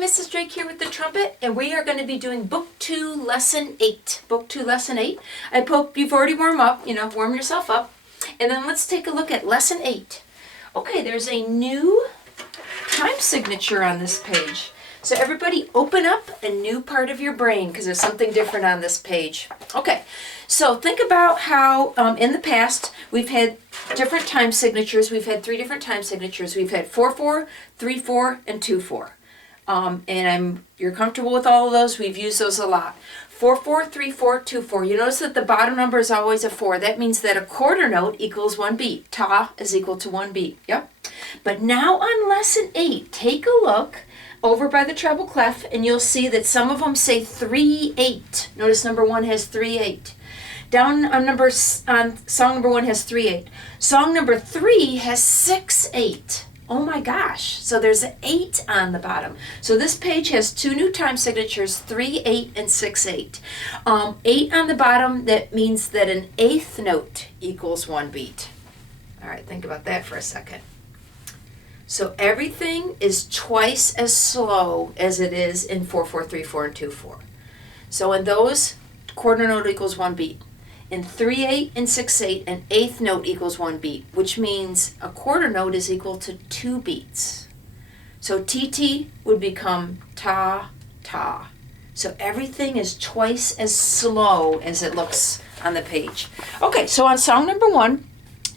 Mrs. Drake here with the trumpet, and we are going to be doing Book 2, Lesson 8. Book 2, Lesson 8. I hope you've already warmed up, warm yourself up. And then let's take a look at Lesson 8. Okay, there's a new time signature on this page. So everybody open up a new part of your brain because there's something different on this page. Okay, so think about how in the past we've had different time signatures. We've had 3 different time signatures. We've had 4/4, 3/4, and 2/4. You're comfortable with all of those. We've used those a lot. 4/4, 3/4, 2/4. You notice that the bottom number is always a 4. That means that a quarter note equals 1 beat. Ta is equal to 1 beat. Yep. But now on Lesson 8, take a look over by the treble clef, and you'll see that some of them say 3/8. Notice number 1 has 3/8. Down on song number 1 has 3/8. Song number 3 has 6/8. Oh my gosh, so there's an 8 on the bottom. So this page has 2 new time signatures, 3/8 and 6/8. 8 on the bottom, that means that an 8th note equals 1 beat. All right, think about that for a second. So everything is twice as slow as it is in 4/4, 3/4, and 2/4. So in those, quarter note equals 1 beat. In 3/8 and 6/8, an 8th note equals 1 beat, which means a quarter note is equal to 2 beats. So TT would become ta, ta. So everything is twice as slow as it looks on the page. Okay, so on song number 1,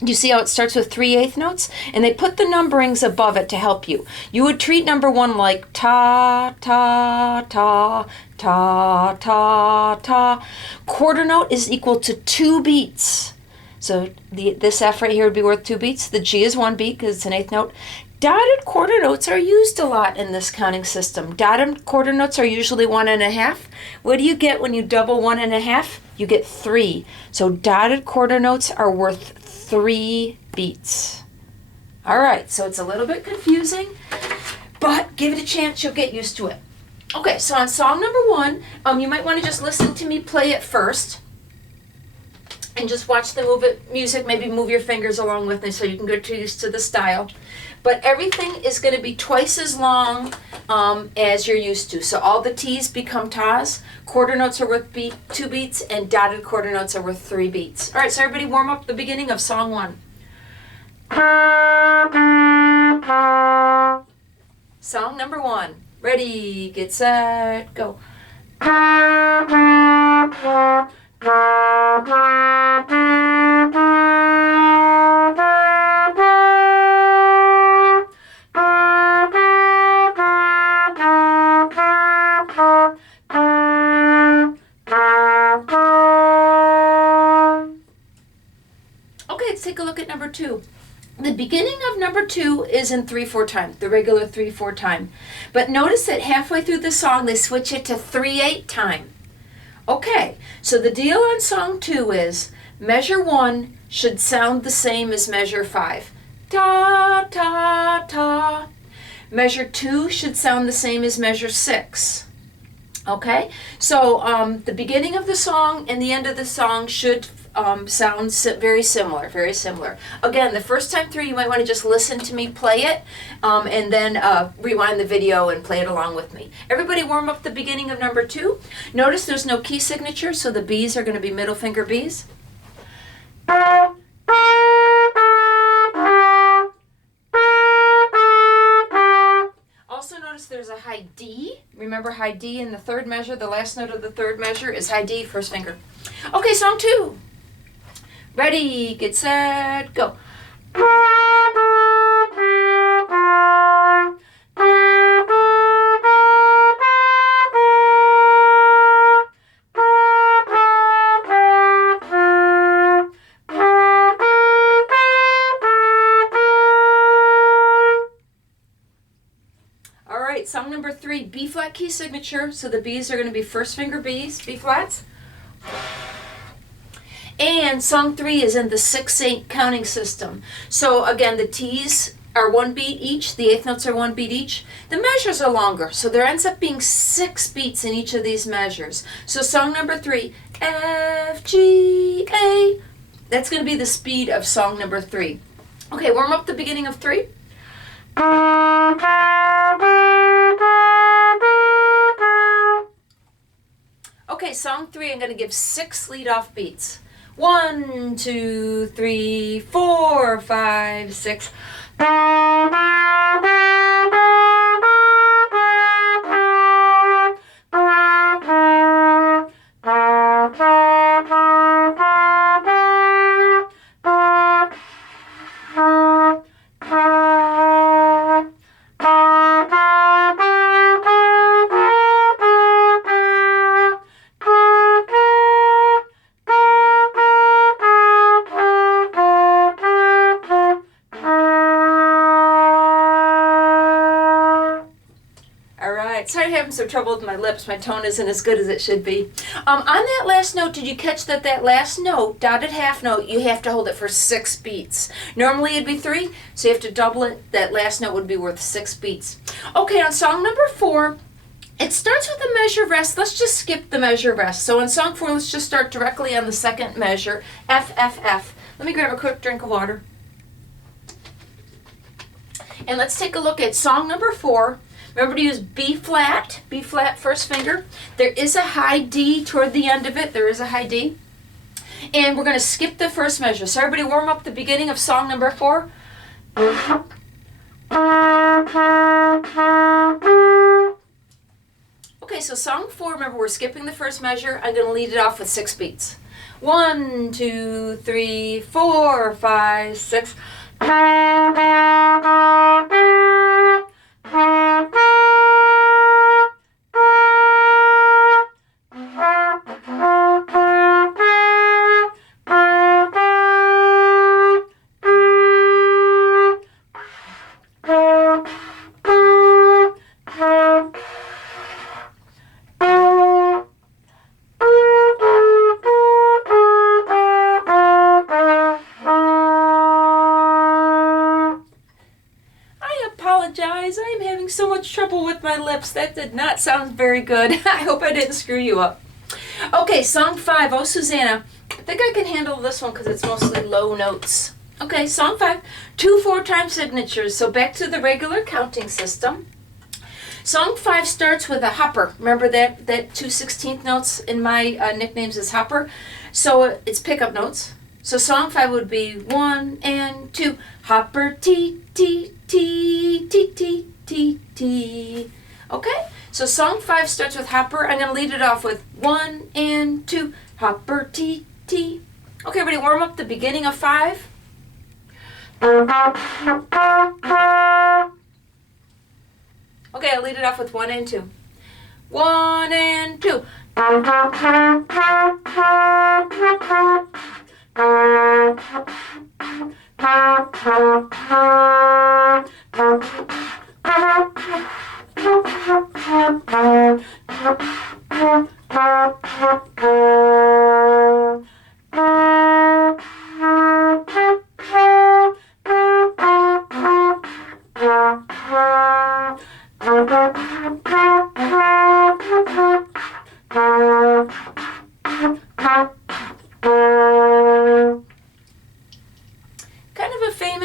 you see how it starts with 3/8 notes? And they put the numberings above it to help you. You would treat number 1 like ta, ta, ta, ta, ta, ta. Quarter note is equal to 2 beats. So this F right here would be worth 2 beats. The G is 1 beat because it's an 8th note. Dotted quarter notes are used a lot in this counting system. Dotted quarter notes are usually 1.5. What do you get when you double 1.5? You get 3. So dotted quarter notes are worth 3 beats. All right, so it's a little bit confusing, but give it a chance, you'll get used to it. Okay, so on song number 1, you might want to just listen to me play it first and just watch the music, maybe move your fingers along with me so you can get used to the style. But everything is going to be twice as long as you're used to. So all the T's become Tas, quarter notes are worth 2 beats, and dotted quarter notes are worth 3 beats. All right, so everybody warm up the beginning of song 1. Song number 1. Ready, get set, go. Okay, let's take a look at number 2. The beginning of number 2 is in 3/4 time, the regular 3/4 time. But notice that halfway through the song, they switch it to 3/8 time. Okay, so the deal on song 2 is measure 1 should sound the same as measure 5. Ta, ta, ta. Measure 2 should sound the same as measure 6. Okay, so the beginning of the song and the end of the song should sound very similar, very similar. Again, the first time through, you might want to just listen to me play it and then rewind the video and play it along with me. Everybody warm up the beginning of number 2. Notice there's no key signature, so the B's are going to be middle finger B's. Also notice there's a high D. Remember high D in the 3rd measure, the last note of the 3rd measure is high D, first finger. Okay, song 2. Ready, get set, go. All right, song number 3, B flat key signature. So the B's are going to be first finger B's, B flats. And song 3 is in the 6/8 counting system. So again, the T's are 1 beat each, the 8th notes are 1 beat each. The measures are longer, so there ends up being 6 beats in each of these measures. So song number 3, F, G, A. That's going to be the speed of song number 3. Okay, warm up the beginning of 3. 3, I'm going to give 6 lead-off beats. 1, 2, 3, 4, 5, 6. Sorry, I'm having some trouble with my lips. My tone isn't as good as it should be. On that last note, did you catch that last note, dotted half note, you have to hold it for 6 beats. Normally it'd be 3, so you have to double it. That last note would be worth 6 beats. Okay, on song number 4, it starts with a measure rest. Let's just skip the measure rest. So in song 4, let's just start directly on the second measure, F, F, F. Let me grab a quick drink of water. And let's take a look at song number 4. Remember to use B flat first finger. There is a high D toward the end of it. There is a high D. And we're going to skip the first measure. So everybody warm up the beginning of song number 4. Okay, so song 4, remember we're skipping the first measure. I'm going to lead it off with 6 beats. 1, 2, 3, 4, 5, 6. I'm having so much trouble with my lips. That did not sound very good. I hope I didn't screw you up. Okay, song 5, Oh Susanna. I think I can handle this one because it's mostly low notes. Okay, song 5, 2 4-time signatures. So back to the regular counting system. Song 5 starts with a hopper. Remember that 2 16th notes in my nicknames is hopper? So it's pickup notes. So song 5 would be 1 and 2. Hopper, T, T, T, T, T, T, T. Okay? So song 5 starts with hopper. I'm going to lead it off with 1 and 2. Hopper, T, T. Okay, everybody warm up the beginning of 5. Okay, I'll lead it off with 1 and 2. 1 and 2.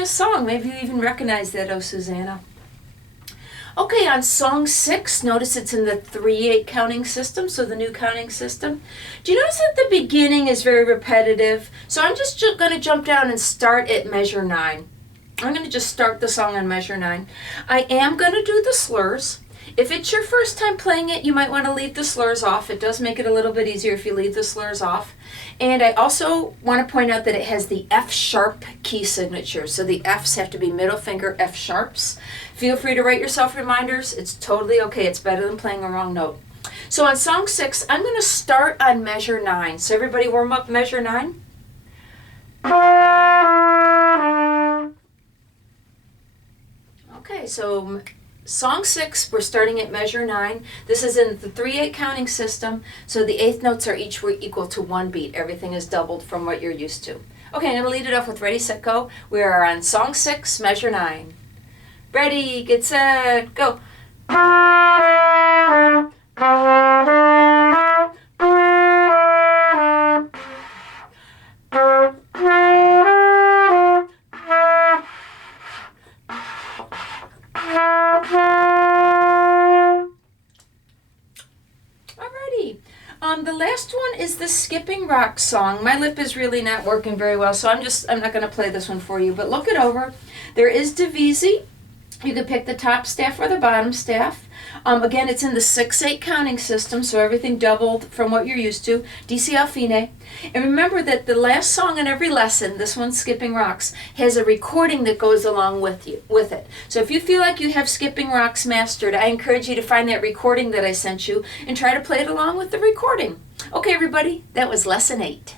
Song. Maybe you even recognize that, Oh Susanna. Okay, on song 6, notice it's in the 3/8 counting system, so the new counting system. Do you notice that the beginning is very repetitive? So I'm just going to jump down and start at measure 9. I'm going to just start the song on measure 9. I am going to do the slurs. If it's your first time playing it, you might want to leave the slurs off. It does make it a little bit easier if you leave the slurs off. And I also want to point out that it has the F sharp key signature. So the Fs have to be middle finger F sharps. Feel free to write yourself reminders. It's totally okay. It's better than playing a wrong note. So on song 6, I'm going to start on measure 9. So everybody warm up measure 9. Okay, so song 6, we're starting at measure 9. This is in the 3/8 counting system, so the 8th notes are each equal to 1 beat. Everything is doubled from what you're used to. Okay, I'm going to lead it off with Ready, Set, Go. We are on song 6, measure 9. Ready, get set, go. The last one is the Skipping Rock song. My lip is really not working very well, so I'm not going to play this one for you, but look it over. There is divisi. You can pick the top staff or the bottom staff. Again, it's in the 6/8 counting system, so everything doubled from what you're used to. DC al fine. And remember that the last song in every lesson, this one, Skipping Rocks, has a recording that goes along with it. So if you feel like you have Skipping Rocks mastered, I encourage you to find that recording that I sent you and try to play it along with the recording. Okay, everybody, that was lesson 8.